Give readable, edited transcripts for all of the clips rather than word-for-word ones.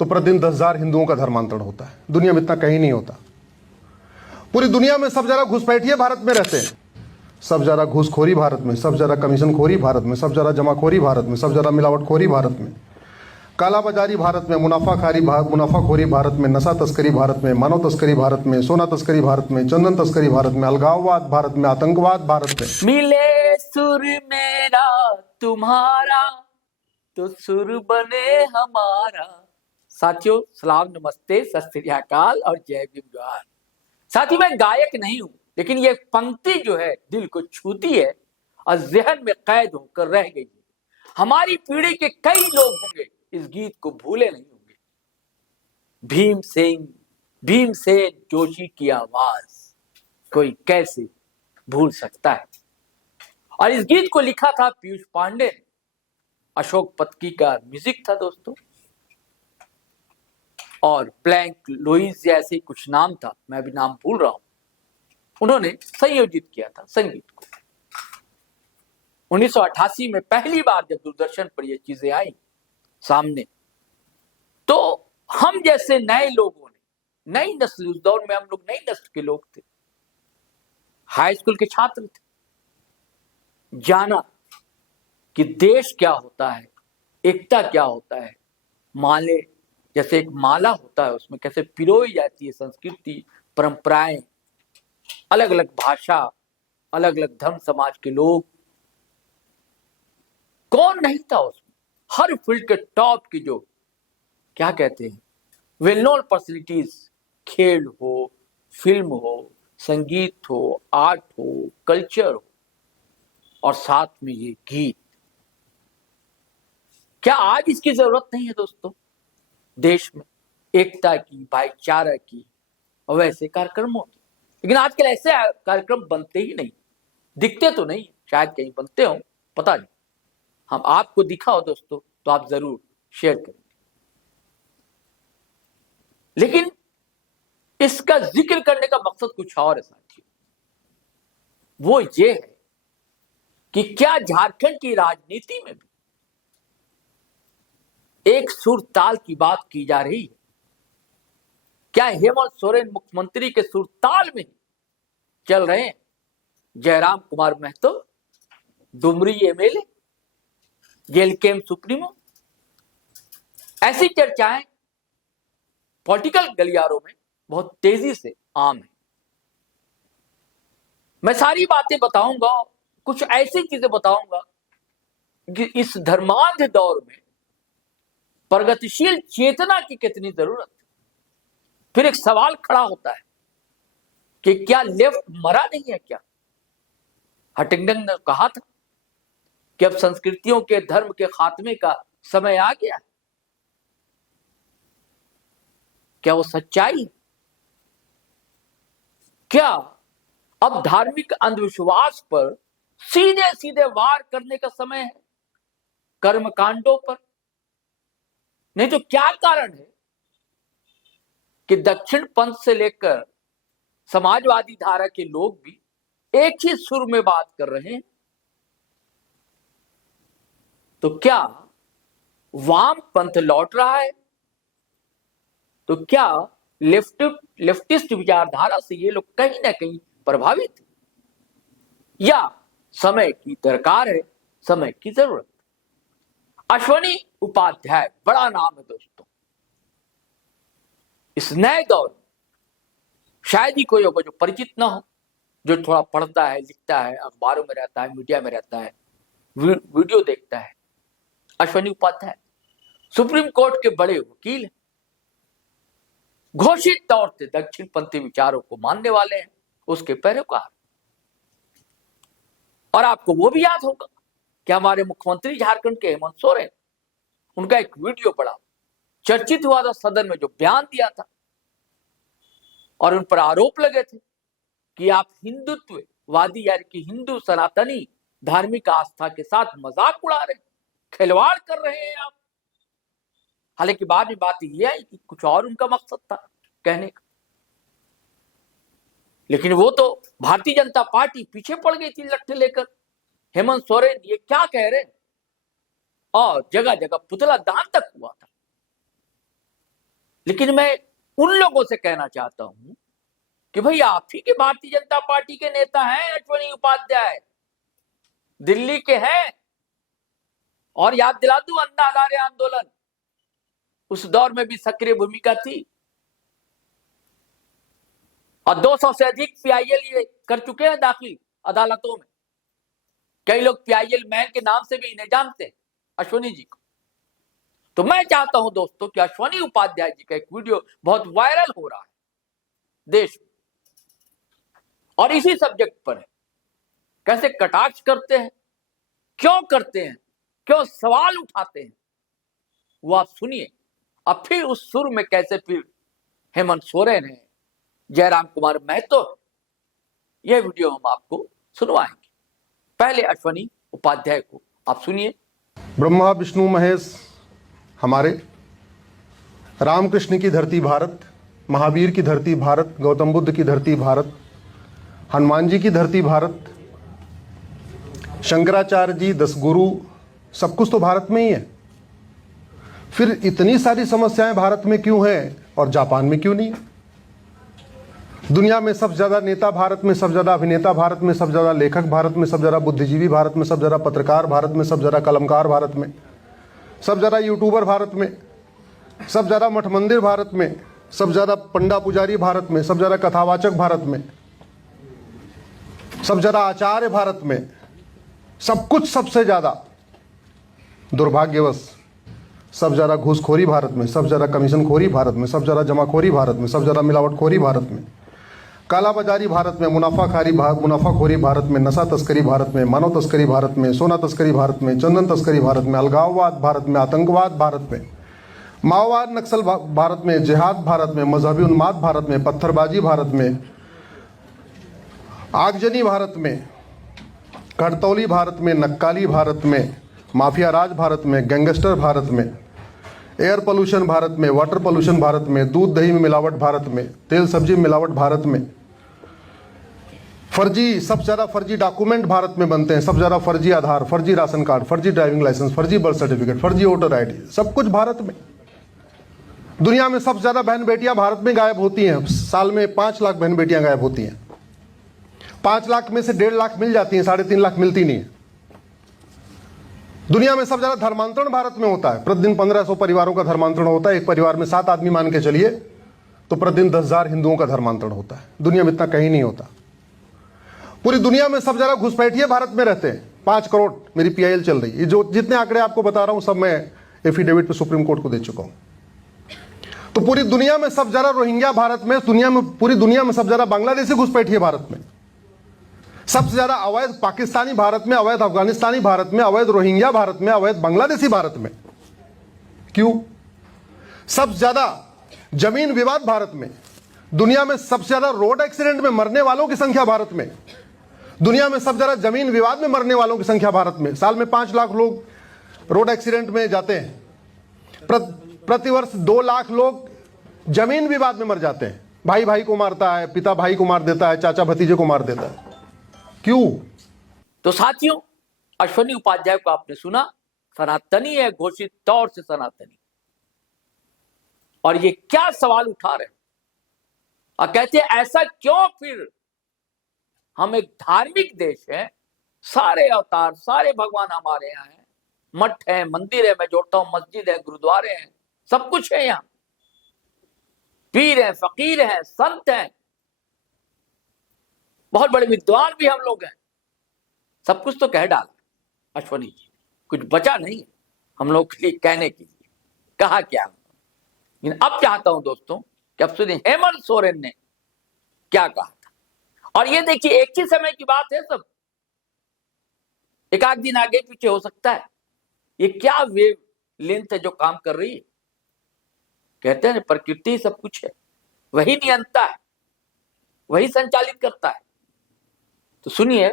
तो प्रतिदिन 10,000 हिंदुओं का धर्मांतरण होता है। दुनिया में इतना कहीं नहीं होता। पूरी दुनिया में सब ज्यादा घुसपैठिए भारत में रहते हैं, सब ज्यादा घूसखोरी भारत में, सब ज्यादा कमीशनखोरी भारत में, सब ज्यादा जमाखोरी भारत में, सब ज्यादा मिलावटखोरी भारत में, कालाबाजारी भारत में, मुनाफाखोरी भारत में, नशा तस्करी भारत में, मानव तस्करी भारत में, सोना तस्करी भारत में, चंदन तस्करी भारत में, अलगाववाद भारत में, आतंकवाद भारत में। मिले सुर मेरा तुम्हारा तो सुर बने हमारा। साथियों, सलाम, नमस्ते, सत श्री अकाल और जय भीम जोहार। साथी, मैं गायक नहीं हूं, लेकिन ये पंक्ति जो है दिल को छूती है और जहन में कैद होकर रह गई है। हमारी पीढ़ी के कई लोग होंगे इस गीत को भूले नहीं होंगे। भीमसेन जोशी की आवाज कोई कैसे भूल सकता है। और इस गीत को लिखा था पीयूष पांडे ने। अशोक पत्की का म्यूजिक था दोस्तों, और ब्लैंक लुइस जैसे कुछ नाम था, मैं भी नाम भूल रहा हूं। उन्होंने संयोजित किया था संगीत को। 1988 में पहली बार जब दूरदर्शन पर ये चीजें आई सामने, तो हम जैसे नए लोगों ने, नई नस्ल, उस दौर में हम लोग नई नस्ल के लोग थे, हाई स्कूल के छात्र थे, जाना कि देश क्या होता है, एकता क्या होता है, माले जैसे एक माला होता है उसमें कैसे पिरोई जाती है संस्कृति, परंपराएं, अलग अलग भाषा, अलग अलग धर्म समाज के लोग। कौन नहीं था उसमें? हर फील्ड के टॉप की जो क्या कहते हैं वेल नोन पर्सनैलिटीज, खेल हो, फिल्म हो, संगीत हो, आर्ट हो, कल्चर हो, और साथ में ये गीत। क्या आज इसकी जरूरत नहीं है दोस्तों? देश में एकता की, भाईचारा की और वैसे कार्यक्रमों की। लेकिन आजकल ऐसे कार्यक्रम बनते ही नहीं, दिखते तो नहीं, शायद कहीं बनते हो, पता नहीं। हम आपको दिखा हो दोस्तों तो आप जरूर शेयर करेंगे। लेकिन इसका जिक्र करने का मकसद कुछ और है साथियों। वो ये है कि क्या झारखंड की राजनीति में भी एक सुर ताल की बात की जा रही है? क्या हेमंत सोरेन मुख्यमंत्री के सुर ताल में चल रहे हैं? जयराम कुमार महतो डुमरी एमएलए, जेलकेम सुप्रीमो, ऐसी चर्चाएं पॉलिटिकल गलियारों में बहुत तेजी से आम है। मैं सारी बातें बताऊंगा, कुछ ऐसी चीजें बताऊंगा कि इस धर्मांध दौर में प्रगतिशील चेतना की कितनी जरूरत है। फिर एक सवाल खड़ा होता है कि क्या लेफ्ट मरा नहीं है? क्या हटिंगटन ने कहा था कि अब संस्कृतियों के, धर्म के खात्मे का समय आ गया? क्या वो सच्चाई है? क्या अब धार्मिक अंधविश्वास पर सीधे सीधे वार करने का समय है, कर्मकांडों पर? नहीं तो क्या कारण है कि दक्षिण पंथ से लेकर समाजवादी धारा के लोग भी एक ही सुर में बात कर रहे हैं? तो क्या वाम पंथ लौट रहा है? तो क्या लेफ्टिस्ट विचारधारा से ये लोग कहीं ना कहीं प्रभावित, या समय की दरकार है, समय की जरूरत? अश्वनी उपाध्याय बड़ा नाम है दोस्तों। इस नए दौर में शायद ही कोई होगा जो परिचित ना हो, जो थोड़ा पढ़ता है, लिखता है, अखबारों में रहता है, मीडिया में रहता है, वीडियो देखता है। अश्वनी उपाध्याय सुप्रीम कोर्ट के बड़े वकील हैं, घोषित तौर से दक्षिणपंथी विचारों को मानने वाले हैं, उसके पैरोकार। और आपको वो भी याद होगा कि हमारे मुख्यमंत्री झारखंड के हेमंत सोरेन, उनका एक वीडियो बड़ा चर्चित हुआ था सदन में, जो बयान दिया था और उन पर आरोप लगे थे कि आप हिंदुत्ववादी, यानी कि हिंदू सनातनी धार्मिक आस्था के साथ मजाक उड़ा रहे हैं, खिलवाड़ कर रहे हैं आप। हालांकि बाद में बात यह आई कि कुछ और उनका मकसद था कहने का, लेकिन वो तो भारतीय जनता पार्टी पीछे पड़ गई थी लट्ठे लेकर। हेमंत सोरेन ये क्या कह रहे हैं, और जगह जगह पुतला दान तक हुआ था। लेकिन मैं उन लोगों से कहना चाहता हूं कि भाई आप ही के भारतीय जनता पार्टी के नेता हैं अश्वनी उपाध्याय, दिल्ली के हैं। और याद दिला दूं, अन्ना हजारे आंदोलन, उस दौर में भी सक्रिय भूमिका थी और 200 से अधिक पीआईएल ये कर चुके हैं दाखिल अदालतों में। कई लोग पीआईएल मैन के नाम से भी इन्हें जानते हैं, अश्वनी जी को। तो मैं चाहता हूं दोस्तों कि अश्वनी उपाध्याय जी का एक वीडियो बहुत वायरल हो रहा है देश में, और इसी सब्जेक्ट पर है। कैसे कटाक्ष करते हैं, क्यों करते हैं, क्यों सवाल उठाते हैं, वो आप सुनिए। अब फिर उस सुर में कैसे फिर हेमंत सोरेन है, जयराम कुमार महतो, यह वीडियो हम आपको सुनवाएंगे। पहले अश्वनी उपाध्याय को आप सुनिए। ब्रह्मा विष्णु महेश हमारे, रामकृष्ण की धरती भारत, महावीर की धरती भारत, गौतम बुद्ध की धरती भारत, हनुमान जी की धरती भारत, शंकराचार्य जी, 10 गुरु, सब कुछ तो भारत में ही है। फिर इतनी सारी समस्याएं भारत में क्यों हैं और जापान में क्यों नहीं? दुनिया में सबसे ज्यादा नेता भारत में, सबसे ज्यादा अभिनेता भारत में, सबसे ज्यादा लेखक भारत में, सबसे ज्यादा बुद्धिजीवी भारत में, सबसे ज्यादा पत्रकार भारत में, सबसे ज्यादा कलमकार भारत में, सबसे ज्यादा यूट्यूबर भारत में, सबसे ज्यादा मठ मंदिर भारत में, सबसे ज्यादा पंडा पुजारी भारत में, सबसे ज्यादा कथावाचक भारत में, सबसे ज्यादा आचार्य भारत में, सब कुछ सबसे ज्यादा। दुर्भाग्यवश सबसे ज्यादा घूसखोरी भारत में, सबसे ज्यादा कमीशनखोरी भारत में, सबसे ज्यादा जमाखोरी भारत में, सबसे ज्यादा मिलावटखोरी भारत में, कालाबाजारी भारत में, मुनाफाखोरी भारत में, नशा तस्करी भारत में, मानव तस्करी भारत में, सोना तस्करी भारत में, चंदन तस्करी भारत में, अलगाववाद भारत में, आतंकवाद भारत में, माओवाद नक्सल भारत में, जिहाद भारत में, मजहबी उन्माद भारत में, पत्थरबाजी भारत में, आगजनी भारत में, घटतौली भारत में, नक्काली भारत में, माफिया राज भारत में, गैंगस्टर भारत में, एयर पोल्यूशन भारत में, वाटर पोल्यूशन भारत में, दूध दही में मिलावट भारत में, तेल सब्जी में मिलावट भारत में, फर्जी, सबसे ज़्यादा फर्जी डॉक्यूमेंट भारत में बनते हैं, सबसे ज़्यादा फर्जी आधार, फर्जी राशन कार्ड, फर्जी ड्राइविंग लाइसेंस, फर्जी बर्थ सर्टिफिकेट, फर्जी वोटर आईडी, सब कुछ भारत में। दुनिया में सबसे ज़्यादा बहन बेटियां भारत में गायब होती हैं। साल में 5 लाख बहन बेटियां गायब होती हैं। 5 लाख में से 1.5 लाख मिल जाती हैं, 3.5 लाख मिलती नहीं है। दुनिया में सबसे ज्यादा धर्मांतरण भारत में होता है। प्रतिदिन 1500 परिवारों का धर्मांतरण होता है। एक परिवार में 7 आदमी मान के चलिए तो प्रतिदिन 10,000 हिंदुओं का धर्मांतरण होता है। दुनिया में इतना कहीं नहीं होता। पूरी दुनिया में सबसे ज्यादा घुसपैठिए भारत में रहते हैं। 5 करोड़ मेरी पीआईएल चल रही है। जो जितने आंकड़े आपको बता रहा हूं सब मैं एफिडेविट पे सुप्रीम कोर्ट को दे चुका हूं। तो पूरी दुनिया में सबसे ज्यादा रोहिंग्या भारत में, पूरी दुनिया में सबसे ज्यादा बांग्लादेशी घुसपैठिए भारत में, सबसे ज्यादा अवैध पाकिस्तानी भारत में, अवैध अफगानिस्तानी भारत में, अवैध रोहिंग्या भारत में, अवैध बांग्लादेशी भारत में। क्यों? सबसे ज्यादा जमीन विवाद भारत में। दुनिया में सबसे ज्यादा रोड एक्सीडेंट में मरने वालों की संख्या भारत में। दुनिया में सबसे ज्यादा जमीन विवाद में मरने वालों की संख्या भारत में। साल में 5 लाख लोग रोड एक्सीडेंट में जाते हैं। प्रतिवर्ष 2 लाख लोग जमीन विवाद में मर जाते हैं। भाई भाई को मारता है, पिता भाई को मार देता है, चाचा भतीजे को मार देता है। क्यों? तो साथियों, अश्वनी उपाध्याय को आपने सुना, सनातनी है, घोषित तौर से सनातनी। और ये क्या सवाल उठा रहे हैं और कहते हैं ऐसा क्यों? फिर हम एक धार्मिक देश है, सारे अवतार, सारे भगवान हमारे यहाँ हैं, मठ है, मंदिर है, मैं जोड़ता हूं मस्जिद है, गुरुद्वारे हैं, सब कुछ है यहाँ, पीर है, फकीर है, संत हैं, बहुत बड़े विद्वान भी हम लोग हैं, सब कुछ तो कह डाला अश्वनी जी, कुछ बचा नहीं हम लोग के लिए कहने के लिए। कहा क्या? लेकिन अब चाहता हूं दोस्तों कि अब सुनिए हेमंत सोरेन ने क्या कहा था। और ये देखिए एक ही समय की बात है, सब एक आध दिन आगे पीछे हो सकता है। ये क्या वेव लेंथ है जो काम कर रही है। कहते हैं प्रकृति सब कुछ है, वही नियंता है, वही संचालित करता है। तो सुनिए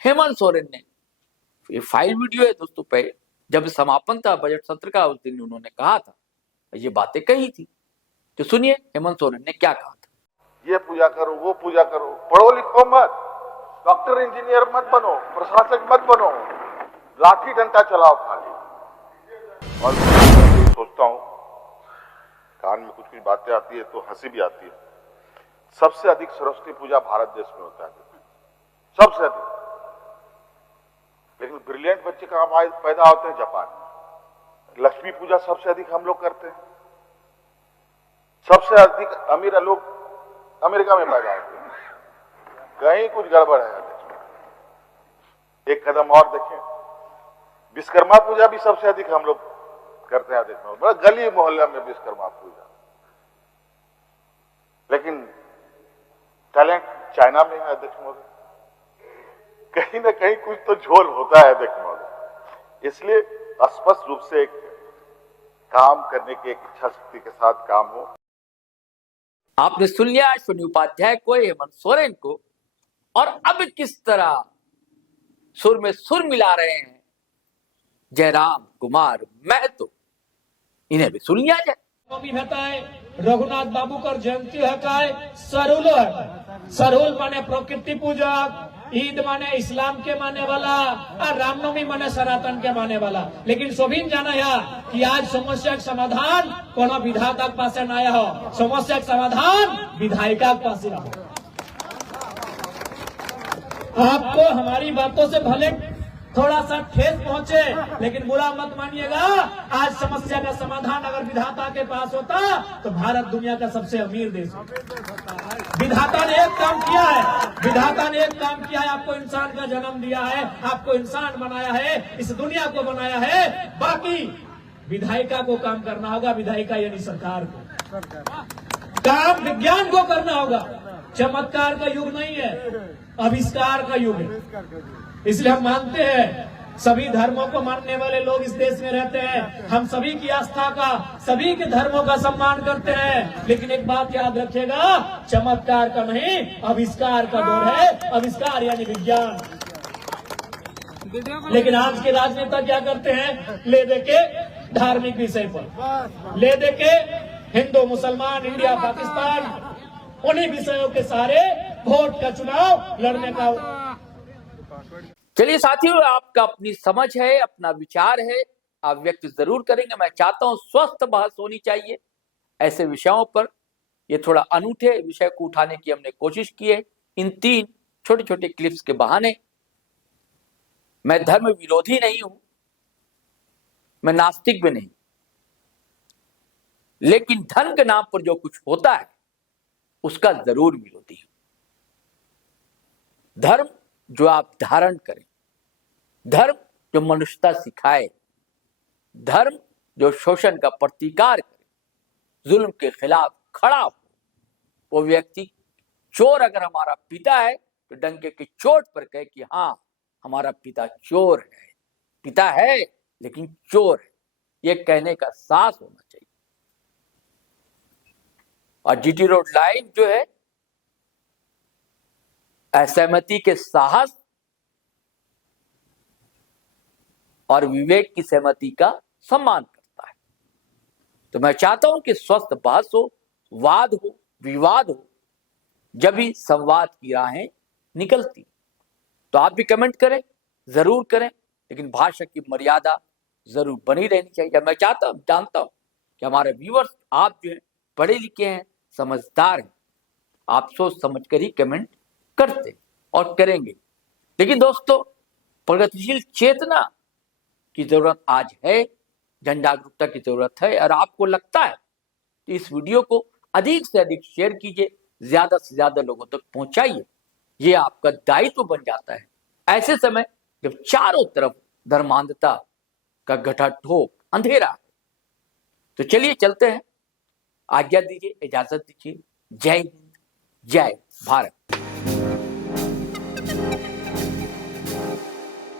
हेमंत सोरेन ने, ये फाइल वीडियो है दोस्तों, पे जब समापन था बजट सत्र का उस दिन उन्होंने कहा था, ये बातें कही थी। तो सुनिए हेमंत सोरेन ने क्या कहा था। ये पूजा करो, वो पूजा करो, पढ़ो लिखो मत, डॉक्टर इंजीनियर मत बनो, प्रशासक मत बनो, लाठी डंडा चलाओ खाली। और सोचता हूँ जबान में कुछ कुछ बातें आती है तो हंसी भी आती है। सबसे अधिक सरस्वती पूजा भारत देश में होता है, सबसे अधिक। लेकिन ब्रिलियंट बच्चे कहां पैदा होते हैं? जापान में। लक्ष्मी पूजा सबसे अधिक हम लोग करते हैं। सबसे अधिक अमीर लोग अमेरिका में पैदा होते हैं। कहीं कुछ गड़बड़ है देश में। एक कदम और देखें, विश्वकर्मा पूजा भी सबसे अधिक हम लोग करते हैं देश में। बड़ा गली मोहल्ला में विश्वकर्मा पूजा। लेकिन टैलेंट चाइना में है अध्यक्ष महोदय। कहीं ना कहीं कुछ तो झोल होता है अध्यक्ष महोदय। इसलिए स्पष्ट रूप से एक काम करने की एक इच्छा शक्ति के साथ काम हो। आपने सुन लिया अश्विनी उपाध्याय को, हेमंत सोरेन को, और अब किस तरह सुर में सुर मिला रहे हैं जयराम कुमार महतो। इन्हें भी सुन लिया जाए। रघुनाथ बाबू कर जयंती है काय सरूल है। सरूल माने प्रकृति पूजक, ईद माने इस्लाम के माने वाला और रामनवमी माने सनातन के माने वाला। लेकिन सोभिन जाना है कि आज समस्या का समाधान कोनो विधाता के पास न आया हो, समस्या का समाधान विधायिका के पास रहो। आपको हमारी बातों से भले थोड़ा सा ठेस पहुंचे, लेकिन बुरा मत मानिएगा। आज समस्या का समाधान अगर विधाता के पास होता तो भारत दुनिया का सबसे अमीर देश होता। विधाता ने एक काम किया है, विधाता ने एक काम किया है, आपको इंसान का जन्म दिया है, आपको इंसान बनाया है, इस दुनिया को बनाया है। बाकी विधायिका को काम करना होगा, विधायिका यानी सरकार को काम विज्ञान को करना होगा। चमत्कार का युग नहीं है, आविष्कार का युग है। इसलिए हम मानते हैं, सभी धर्मों को मानने वाले लोग इस देश में रहते हैं। हम सभी की आस्था का, सभी के धर्मों का सम्मान करते हैं। लेकिन एक बात याद रखिएगा, चमत्कार का नहीं आविष्कार का दौर है। आविष्कार यानी विज्ञान। लेकिन आज के राजनेता क्या करते हैं? ले दे के धार्मिक विषय पर, ले दे के हिंदू मुसलमान, इंडिया पाकिस्तान, उन्हीं विषयों के सारे वोट का चुनाव लड़ने का। चलिए साथियों, आपका अपनी समझ है, अपना विचार है, आप व्यक्त जरूर करेंगे। मैं चाहता हूं स्वस्थ बहस होनी चाहिए ऐसे विषयों पर। ये थोड़ा अनूठे विषय को उठाने की हमने कोशिश की है इन 3 छोटे छोटे क्लिप्स के बहाने। मैं धर्म विरोधी नहीं हूं, मैं नास्तिक भी नहीं, लेकिन धर्म के नाम पर जो कुछ होता है उसका जरूर विरोधी हूं। धर्म जो आप धारण करें, धर्म जो मनुष्यता सिखाए, धर्म जो शोषण का प्रतिकार करे, जुल्म के खिलाफ खड़ा हो, वो व्यक्ति चोर अगर हमारा पिता है तो डंके की चोट पर कहे कि हाँ हमारा पिता चोर है, पिता है लेकिन चोर है, ये कहने का साहस होना चाहिए। और जीटी रोड लाइव जो है असहमति के साहस और विवेक की सहमति का सम्मान करता है। तो मैं चाहता हूं कि स्वस्थ बहस हो, वाद हो, विवाद हो, जब भी संवाद की राहें निकलती। तो आप भी कमेंट करें, जरूर करें, लेकिन भाषा की मर्यादा जरूर बनी रहनी चाहिए। मैं जानता हूं कि हमारे व्यूअर्स आप जो है पढ़े लिखे हैं, समझदार हैं, आप सोच समझ कर ही कमेंट करते और करेंगे। लेकिन दोस्तों, प्रगतिशील चेतना की जरूरत आज है, जन जागरूकता की जरूरत है। और आपको लगता है तो इस वीडियो को अधिक से अधिक शेयर कीजिए, ज्यादा से ज्यादा लोगों तक पहुंचाइए। ये आपका दायित्व बन जाता है ऐसे समय जब चारों तरफ धर्मांधता का घटाठोक अंधेरा है। तो चलिए चलते हैं, आज्ञा दीजिए, इजाजत दीजिए। जय हिंद, जय भारत।